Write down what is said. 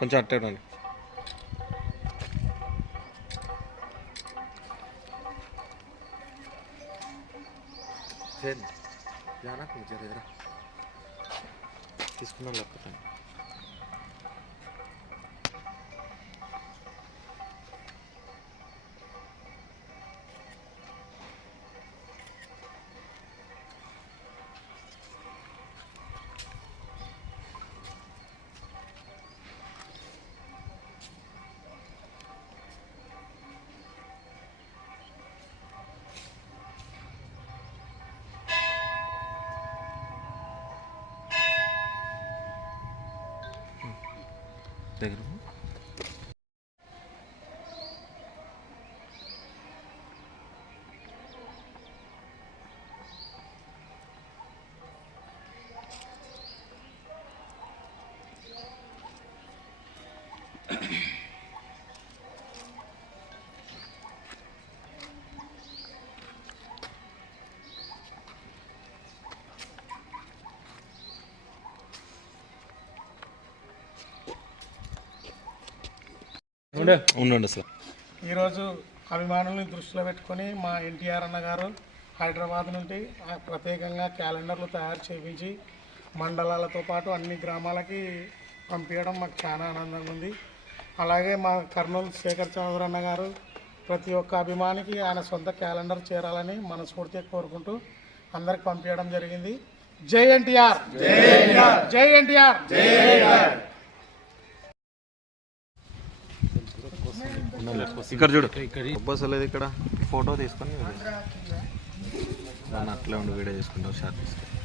కొంచెం అట్టే ఉండండి. తీసుకున్నాం లేకపోతే bekle. ఉండండి అసలు ఈరోజు అభిమానుల్ని దృష్టిలో పెట్టుకొని మా ఎన్టీఆర్ అన్న గారు హైదరాబాద్ నుండి ఆ ప్రత్యేకంగా క్యాలెండర్లు తయారు చేయించి మండలాలతో పాటు అన్ని గ్రామాలకి పంపించడం మాకు చాలా ఆనందంగా ఉంది. అలాగే మా కర్నూలు శేఖర్ చౌదరి అన్న గారు ప్రతి ఒక్క అభిమానికి ఆయన సొంత క్యాలెండర్ చేరాలని మనస్ఫూర్తిగా కోరుకుంటూ అందరికి పంపించడం జరిగింది. జై ఎన్టీఆర్! జై ఎన్టీఆర్! ఇక్కడ చూడు. బస్ లేదు ఇక్కడ. ఫోటో తీసుకొని నన్ను అట్లే ఉండి వీడియో చేసుకుంటాం షార్ట్ తీసుకొని